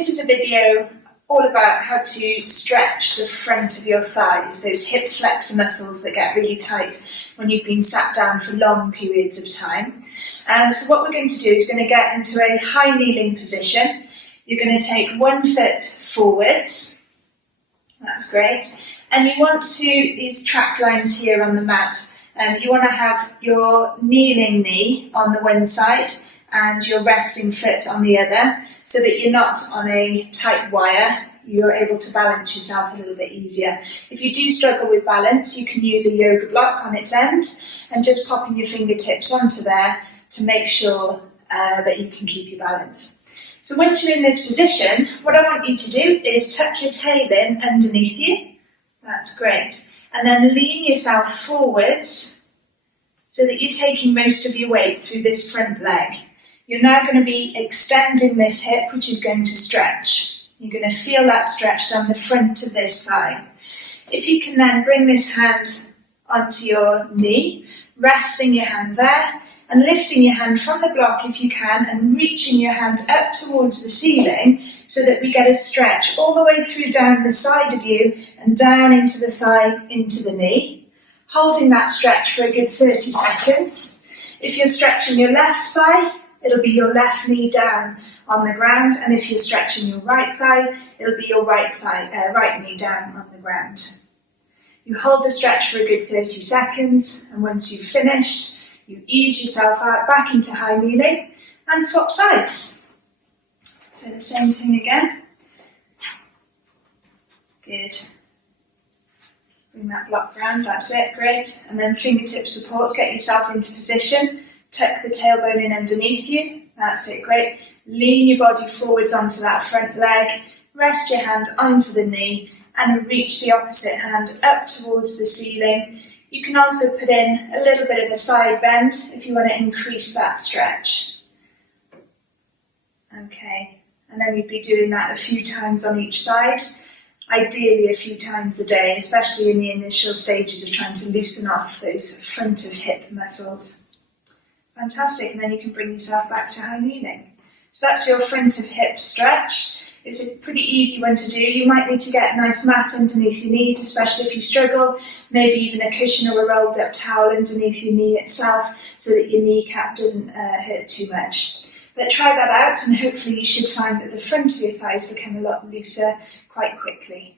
this is a video all about how to stretch the front of your thighs, those hip flexor muscles that get really tight when you've been sat down for long periods of time. So what we're going to do is we're going to get into a high kneeling position. You're going to take 1 foot forwards. That's great. And you want to, these track lines here on the mat, you want to have your kneeling knee on the one side and your resting foot on the other, so that you're not on a tight wire. You're able to balance yourself a little bit easier. If you do struggle with balance, you can use a yoga block on its end and just popping your fingertips onto there to make sure that you can keep your balance. So once you're in this position, what I want you to do is tuck your tail in underneath you. That's great. And then lean yourself forwards so that you're taking most of your weight through this front leg. You're now going to be extending this hip, which is going to stretch. You're going to feel that stretch down the front of this thigh. If you can then bring this hand onto your knee, resting your hand there, and lifting your hand from the block if you can, and reaching your hand up towards the ceiling so that we get a stretch all the way through down the side of you and down into the thigh, into the knee. Holding that stretch for a good 30 seconds. If you're stretching your left thigh, it'll be your left knee down on the ground, and if you're stretching your right thigh, it'll be your right knee down on the ground. You hold the stretch for a good 30 seconds, and once you've finished, you ease yourself out back into high kneeling and swap sides. So the same thing again. Good. Bring that block round, that's it, great. And then fingertip support, get yourself into position. Tuck the tailbone in underneath you, that's it, great. Lean your body forwards onto that front leg, rest your hand onto the knee, and reach the opposite hand up towards the ceiling. You can also put in a little bit of a side bend if you want to increase that stretch. Okay, and then you'd be doing that a few times on each side, ideally a few times a day, especially in the initial stages of trying to loosen off those front of hip muscles. Fantastic, and then you can bring yourself back to high kneeling. So that's your front of hip stretch. It's a pretty easy one to do. You might need to get a nice mat underneath your knees, especially if you struggle, maybe even a cushion or a rolled up towel underneath your knee itself so that your kneecap doesn't hurt too much. But try that out and hopefully you should find that the front of your thighs become a lot looser quite quickly.